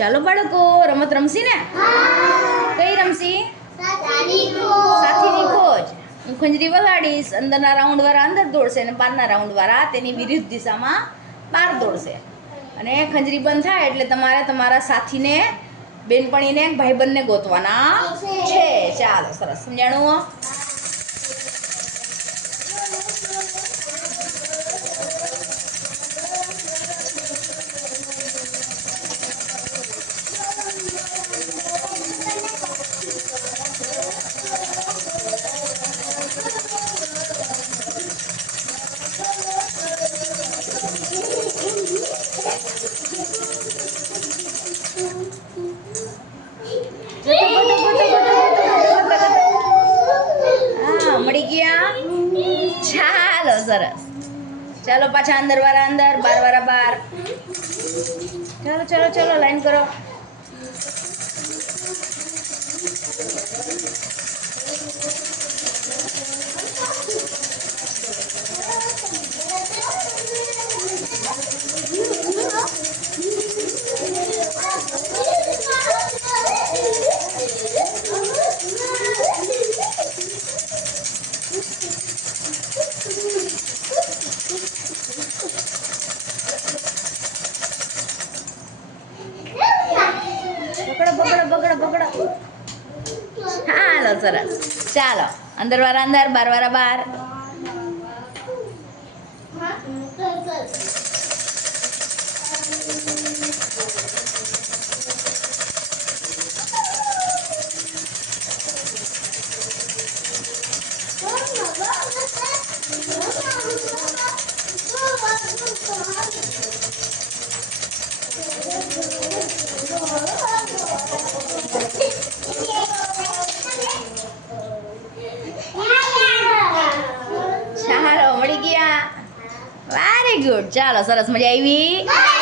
ચાલો બાળકો, રમત રમશી ને? કઈ રમશી? સાથીની ખોજ. હું ખંજરી વગાડીશ, અંદરના રાઉન્ડ વાળા અંદર દોડશે અને બહારના રાઉન્ડ વાળા તેની વિરુદ્ધ દિશામાં બહાર દોડશે. અને ખંજરી બંધ થાય એટલે તમારે તમારા સાથીને, બેનપણીને, ભાઈબંધને ગોતવાના છે. ચાલો, સરસ, સમજાણું? હા, મળી ગયા. ચાલો, સરસ. ચાલો, પાછા અંદર વાળા અંદર, બાર વાળા બાર. ચાલો ચાલો ચાલો, લાઈન કરો. બગડો. ચાલો, સરસ. ચાલો, અંદર વાળા અંદર, બાર વાળા બાર. ચાલો, મળી ગયા. Very good. ચાલો, સરસ, મજા આવી.